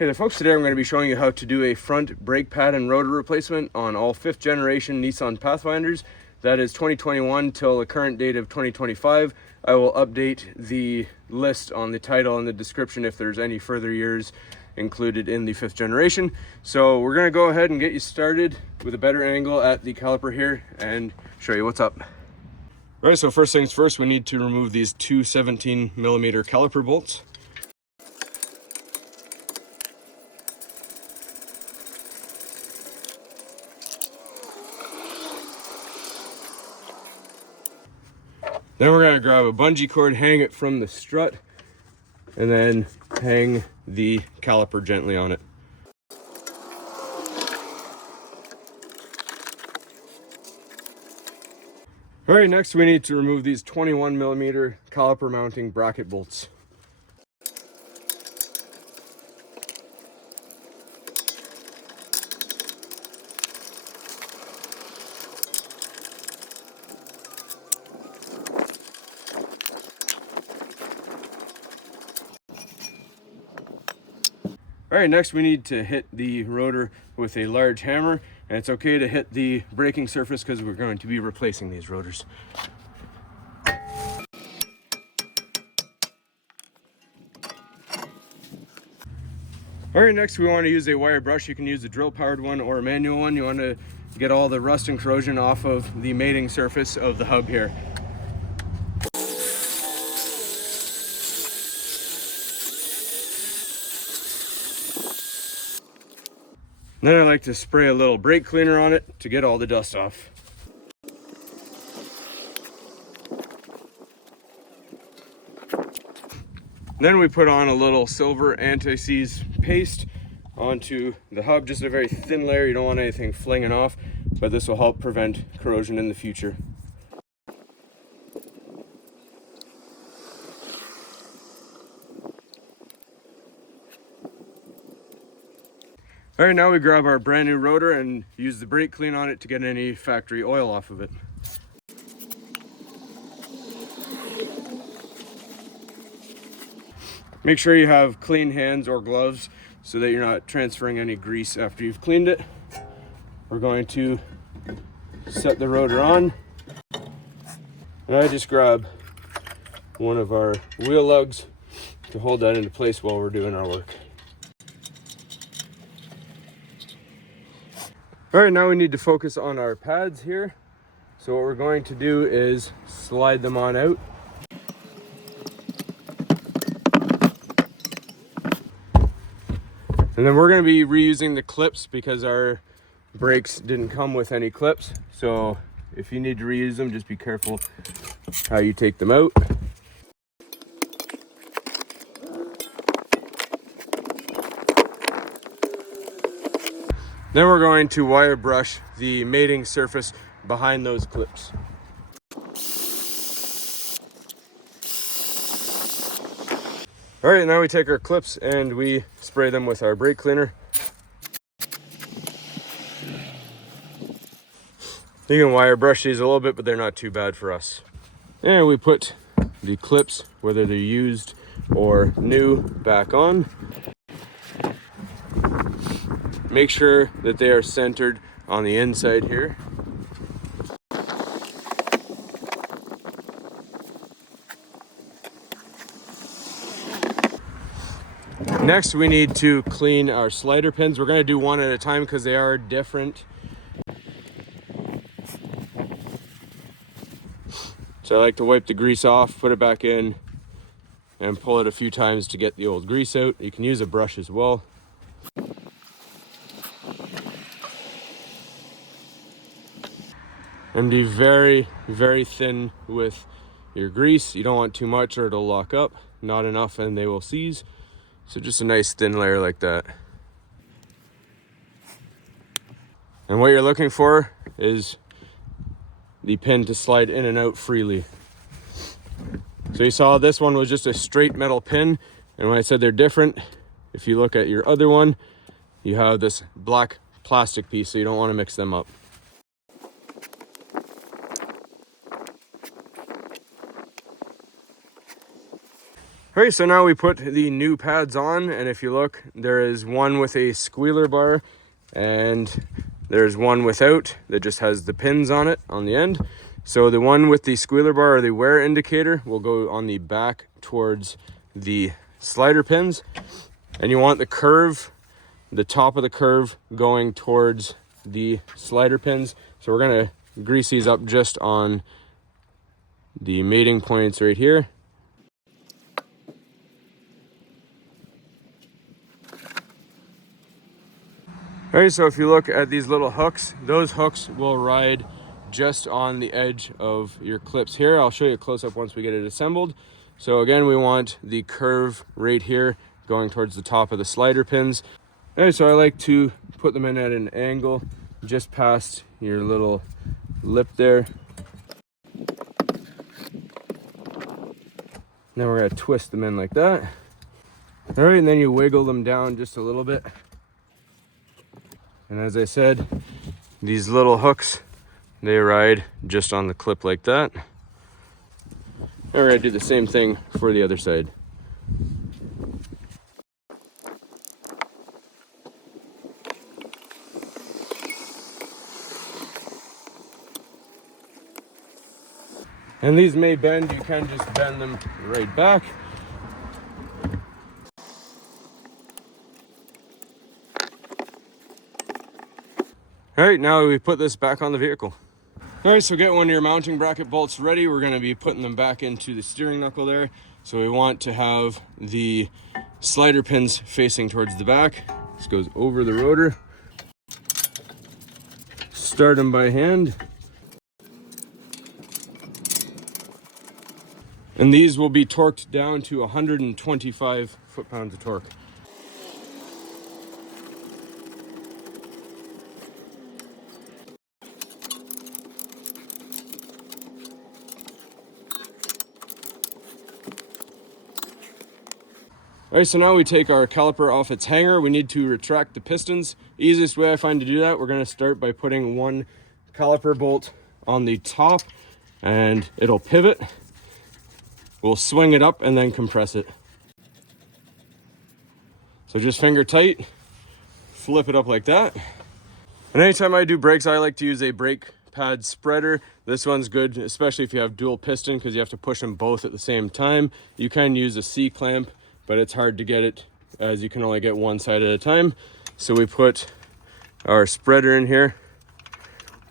Hey there folks, today I'm going to be showing you how to do a front brake pad and rotor replacement on all 5th generation Nissan Pathfinders. That is 2021 till the current date of 2025. I will update the list on the title and the description if there's any further years included in the 5th generation. So we're going to go ahead and get you started with a better angle at the caliper here and show you what's up. All right, so first things first, we need to remove these two 17mm caliper bolts. Then we're going to grab a bungee cord, hang it from the strut, and then hang the caliper gently on it. All right, next we need to remove these 21mm caliper mounting bracket bolts. All right, next we need to hit the rotor with a large hammer, and it's okay to hit the braking surface because we're going to be replacing these rotors. All right, next we want to use a wire brush. You can use a drill powered one or a manual one. You want to get all the rust and corrosion off of the mating surface of the hub here. Then I like to spray a little brake cleaner on it to get all the dust off. Then we put on a little silver anti-seize paste onto the hub, just a very thin layer. You don't want anything flinging off, but this will help prevent corrosion in the future. All right, now we grab our brand new rotor and use the brake clean on it to get any factory oil off of it. Make sure you have clean hands or gloves so that you're not transferring any grease after you've cleaned it. We're going to set the rotor on. And I just grab one of our wheel lugs to hold that into place while we're doing our work. All right, now we need to focus on our pads here. So what we're going to do is slide them on out. And then we're going to be reusing the clips because our brakes didn't come with any clips. So if you need to reuse them, just be careful how you take them out. Then we're going to wire brush the mating surface behind those clips. All right, now we take our clips and we spray them with our brake cleaner. You can wire brush these a little bit, but they're not too bad for us. And we put the clips, whether they're used or new, back on. Make sure that they are centered on the inside here. Next, we need to clean our slider pins. We're going to do one at a time because they are different. So I like to wipe the grease off, put it back in, and pull it a few times to get the old grease out. You can use a brush as well. And be very, very thin with your grease. You don't want too much or it'll lock up. Not enough and they will seize. So just a nice thin layer like that. And what you're looking for is the pin to slide in and out freely. So you saw this one was just a straight metal pin. And when I said they're different, if you look at your other one, you have this black plastic piece, so you don't want to mix them up. All right, so now we put the new pads on, and if you look, there is one with a squealer bar and there's one without that just has the pins on it on the end. So the one with the squealer bar or the wear indicator will go on the back towards the slider pins, and you want the curve, the top of the curve, going towards the slider pins. So we're gonna grease these up just on the mating points right here. All right, so if you look at these little hooks, those hooks will ride just on the edge of your clips here. I'll show you a close-up once we get it assembled. So again, we want the curve right here going towards the top of the slider pins. All right, so I like to put them in at an angle just past your little lip there. Then we're gonna twist them in like that. All right, and then you wiggle them down just a little bit. And as I said, these little hooks, they ride just on the clip like that. And we're gonna do the same thing for the other side. And these may bend, you can just bend them right back. All right, now we put this back on the vehicle. All right, so get one of your mounting bracket bolts ready. We're gonna be putting them back into the steering knuckle there. So we want to have the slider pins facing towards the back. This goes over the rotor. Start them by hand. And these will be torqued down to 125 foot-pounds of torque. All right, so now we take our caliper off its hanger. We need to retract the pistons. Easiest way I find to do that, we're gonna start by putting one caliper bolt on the top and it'll pivot. We'll swing it up and then compress it. So just finger tight, flip it up like that. And anytime I do brakes, I like to use a brake pad spreader. This one's good, especially if you have dual piston, because you have to push them both at the same time. You can use a C-clamp, but it's hard to get it as you can only get one side at a time. So we put our spreader in here.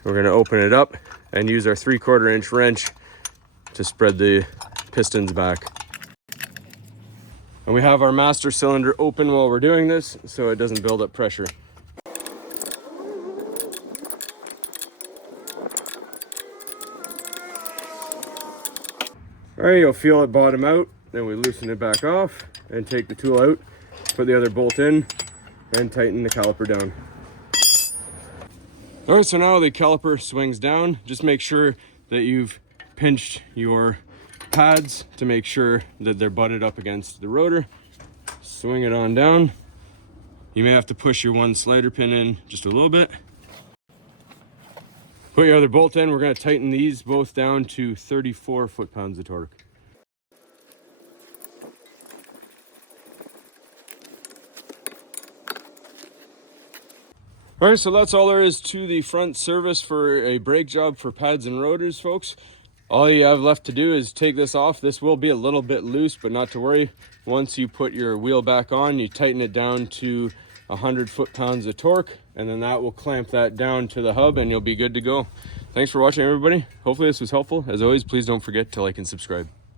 We're gonna open it up and use our 3/4 inch wrench to spread the pistons back. And we have our master cylinder open while we're doing this so it doesn't build up pressure. All right, you'll feel it bottom out. Then we loosen it back off and take the tool out, put the other bolt in, and tighten the caliper down. All right, so now the caliper swings down. Just make sure that you've pinched your pads to make sure that they're butted up against the rotor. Swing it on down. You may have to push your one slider pin in just a little bit. Put your other bolt in. We're going to tighten these both down to 34 foot-pounds of torque. All right, so that's all there is to the front service for a brake job for pads and rotors, folks. All you have left to do is take this off. This will be a little bit loose, but not to worry. Once you put your wheel back on, you tighten it down to 100 foot-pounds of torque, and then that will clamp that down to the hub and you'll be good to go. Thanks for watching, everybody. Hopefully this was helpful. As always, please don't forget to like and subscribe.